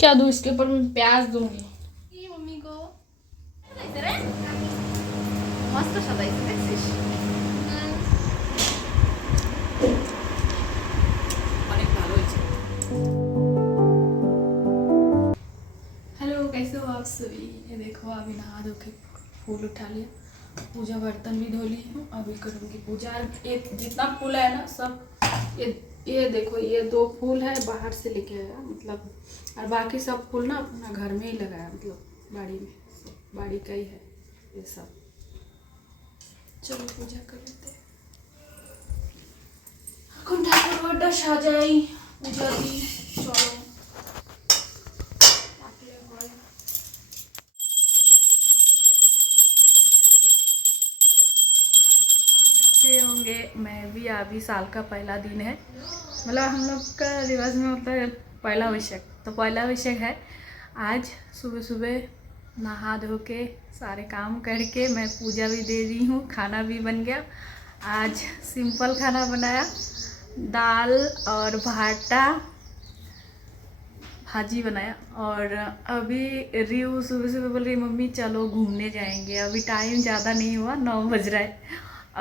क्या दूँ इसके ऊपर? मैं प्याज दूंगी। ये मम्मी को मस्त সাজাইছে দেখছিস অনেক ভালো হয়েছে। हेलो, कैसे हो आप सभी? ये देखो अभी नहा धो के फूल उठा लिया, पूजा बर्तन भी धो ली हूँ। अभी करूँगी पूजा। ये जितना फूल है ना सब, ये देखो, ये 2 फूल है बाहर से लेके आया, मतलब, और बाकी सब फूल ना अपना घर में ही लगाया, मतलब बाड़ी में, बाड़ी का ही है ये सब। चलो पूजा कर लेते हैं। এখন ঠাকুর ঘরটা সাজাই, পূজা দিই। চলো রাখলে হয়। अच्छे होंगे। मैं भी अभी साल का पहला दिन है, मतलब हम लोग का रिवाज में होता है पहला वैशाख, तो पहला वैशाख है आज। सुबह सुबह नहा धो के सारे काम करके मैं पूजा भी दे दी हूँ। खाना भी बन गया। आज सिंपल खाना बनाया, दाल और भाजी बनाया। और अभी रियू सुबह सुबह बोल रही मम्मी चलो घूमने जाएंगे। अभी टाइम ज़्यादा नहीं हुआ, 9 बज रहा है,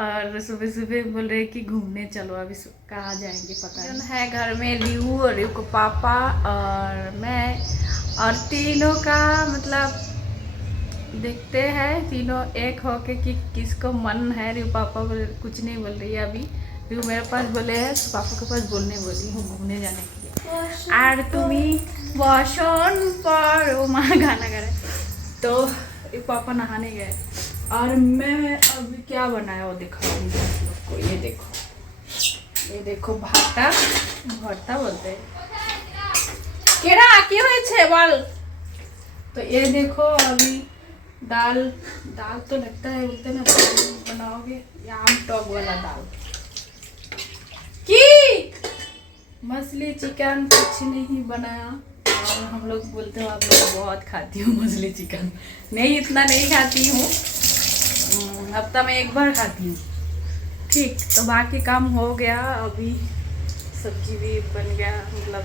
और सुबह सुबह बोल रहे कि घूमने चलो। अभी कहाँ जाएंगे पता नहीं है। घर में रियू और रियू को पापा और मैं, और तीनों का मतलब देखते हैं तीनों एक हो के कि किसको मन है। रियू पापा कुछ नहीं बोल रही है अभी। रियू मेरे पास बोले हैं, तो पापा के पास बोलने बोली हूँ घूमने जाने के लिए। और तुम्हें वॉशन पर वो माँ गाना गा रहे, तो रियू पापा नहाने गए। और मैं अभी क्या बनाया वो दिखाऊंगी आप लोग को। ये देखो भरता बोलते हैं। केड़ा की हुए छे बोल। तो ये देखो अभी दाल तो लगता है बोलते ना बनाओगे, आम टॉप वाला दाल की मछली चिकन कुछ नहीं बनाया। और हम लोग बोलते हो आप लोग बहुत खाती हूँ मछली चिकन, नहीं इतना नहीं खाती हूँ, हफ्ता में 1 बार खाती हूँ। ठीक, तो बाकी काम हो गया। अभी सब्जी भी बन गया, मतलब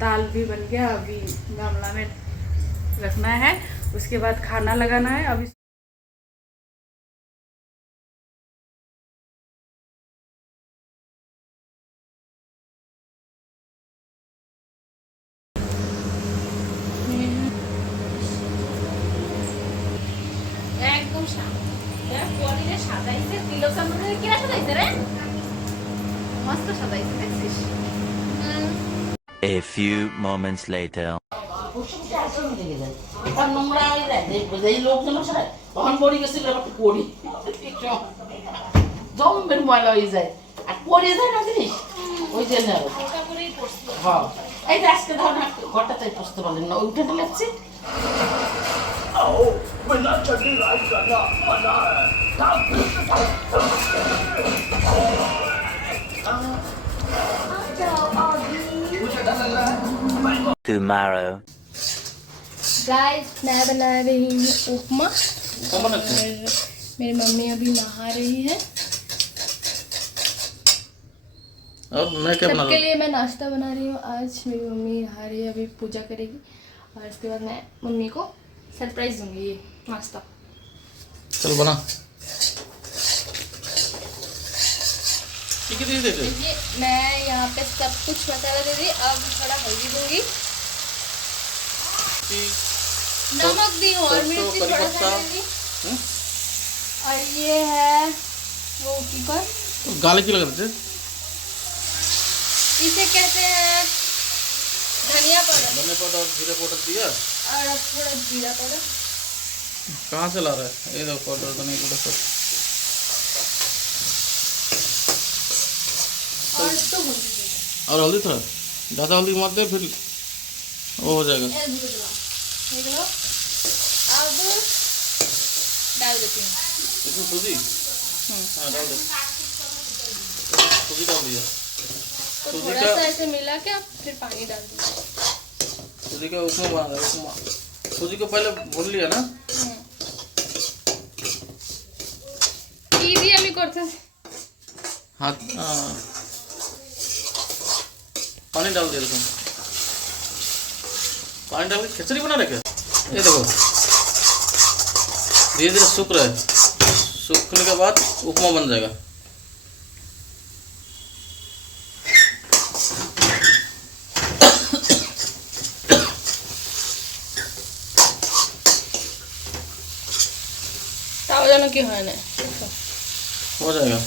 दाल भी बन गया। अभी गमला में रखना है, उसके बाद खाना लगाना है। अभी একদম পনিরে সাজাইছে তিলকের মধ্যে কিরা সাজাইছে রে মস্ত সাজাইছে দেখছিস A few moments later. নোংরা হয়ে যায় যেই লোকজন তখন পড়ে গেছিল পড়ি জম্বের ময়লা হয়ে যায় আর পড়ে যায় না জিনিস ওই জন্য হ্যাঁ। এই যে আজকে ধর ঘরটা তাই পড়তে পারলেন না, ওই উঠে লাগছে। Tomorrow. गाइस मैं बना रही हूँ उपमा, और मेरी मम्मी अभी नहा रही है। अब मैं क्या बना सबके लिए मैं नाश्ता बना रही हूँ। आज मेरी मम्मी नहा रही है, अभी पूजा करेगी, और इसके बाद मैं मम्मी को सरप्राइज दूंगी ये नाश्ता। चल बना। देखिए मैं यहाँ पे सब कुछ मसाला दे दी। अब थोड़ा हल्दी दूंगी, नमक दी और मिर्ची थोड़ा सा दे दी। और ये है वो कीकर, गाले की लग रहे थे, इसे कहते हैं धनिया पाउडर। धनिया पाउडर जीरा पाउडर दिया, और अब थोड़ा जीरा पाउडर। कहाँ से ला रहा है ये दो पाउडर धनिया पाउडर सब। और तो हल्दी दे दो। और हल्दी थोड़ा ज़्यादा हल्दी मत दे, फिर वो हो जाएगा। देख लो, अब डाल देती हूँ इसमें सूजी, हाँ डाल दे, सूजी डाल दिया। तो थोड़ा सा ऐसे मिला के अब फिर पानी डाल दूँगी। सूजी का उपमा बना रहा है, उपमा। सूजी को पहले भून लिया ना। इजी আমি করতে हाथ पानी डाल दिया इसमें। पानी डाल के खिचड़ी बना रहे क्या? ये देखो धीरे धीरे सूख रहा है, सूखने के बाद उपमा बन जाएगा। তাও যেন কি হয় না हो जाएगा।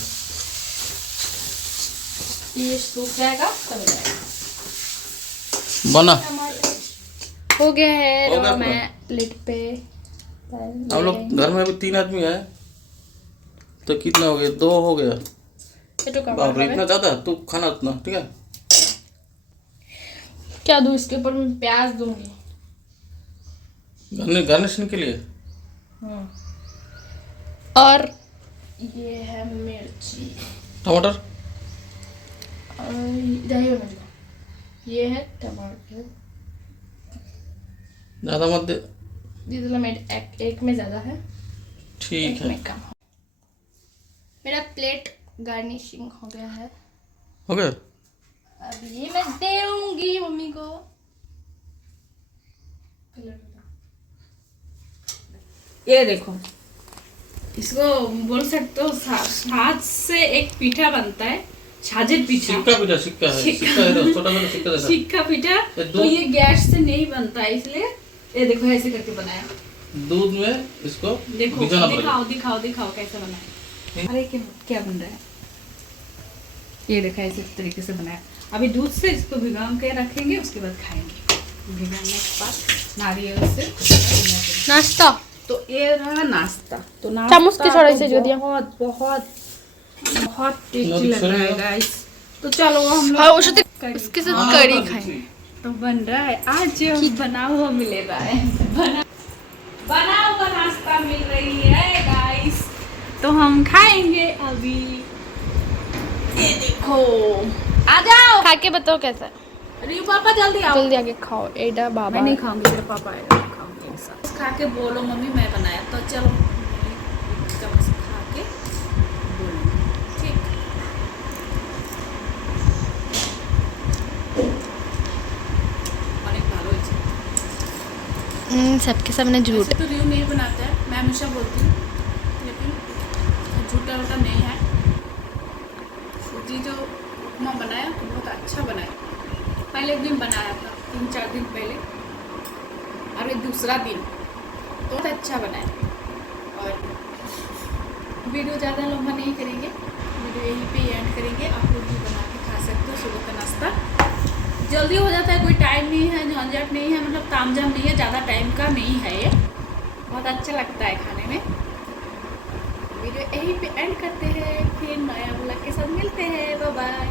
ये सूख जाएगा तब जाएगा। बना हो गया है हो गया तो मैं लिट पे हम लोग घर में अभी 3 आदमी है तो कितना हो गया? 2 हो गया। ये तो बाप रे इतना ज्यादा, तू खाना उतना ठीक है। क्या दूं इसके ऊपर? मैं प्याज दूंगी। गार्निशिंग के लिए। और ये है मिर्ची टमाटर और दही और मिर्ची। ये है टमाटर। ज्यादा मत दे। एक में ज्यादा है, ठीक एक है। में कम। मेरा प्लेट गार्निशिंग हो गया है। हो गया। अब ये मैं दूंगी मम्मी को। ये देखो, इसको बोल सकते हो छाछ से एक पीठा बनता है, छाछेर पीठा। सिक्का पीठा, सिक्का है, सिक्का है तो छोटा छोटा सिक्का जैसा। सिक्का पीठा। ये तो ये गैस से नहीं बनता है, इसलिए ये देखो ऐसे करके बनाया। दूध में इसको देखो, भिगोना पड़ेगा। दिखाओ दिखाओ दिखाओ कैसे बनाया। अरे क्या बन रहा है? ये देखा ऐसे तरीके से बनाया। अभी दूध से इसको भिगा के रखेंगे, उसके बाद खाएंगे। भिगाने के बाद नारियल से नाश्ता तो ये रहा नाश्ता। तो चामच के थोड़े से जो दिया। बहुत बहुत बहुत टेस्टी बहुत लग रहा है अच्छा। गाइस। तो चलो हम लोग हाँ उसके करी- उसके साथ हाँ, करी हाँ, खाएंगे। तो बन रहा है आज बना हुआ मिल रहा है, बना हुआ नाश्ता मिल रही है गाइस। तो हम खाएंगे अभी। ये देखो, आ जाओ। खा के बताओ कैसा है। रियू पापा जल्दी आओ। जल्दी आके खाओ। एडा बाबा मैं नहीं खाऊंगी, तेरे पापा आएगा, मैं खाऊंगी एक साथ। खा के बोलो मम्मी मैं बनाया। तो चलो एक चम्मच खा के बोलो, ठीक। অনেক ভালো হয়েছে। सबके सामने झूठ। वैसे तो रियू नहीं बनाता है, मैं हमेशा बोलती हूँ, लेकिन झूठा वूठा नहीं है। सूजी जो उपमा बनाया तो बहुत अच्छा बनाया। पहले एक दिन बनाया था, 3-4 दिन पहले, और ये दूसरा दिन तो बहुत अच्छा बनाया। और वीडियो ज़्यादा लंबा नहीं करेंगे, वीडियो यहीं पे एंड करेंगे। आप लोग भी बना के खा सकते हो। सुबह का नाश्ता जल्दी हो जाता है, कोई टाइम नहीं है, झंझट नहीं है, मतलब तामझाम नहीं है, ज़्यादा टाइम का नहीं है। ये बहुत अच्छा लगता है खाने में। वीडियो यहीं पे एंड करते हैं, फिर नया ब्लॉग के साथ मिलते हैं। Bye bye.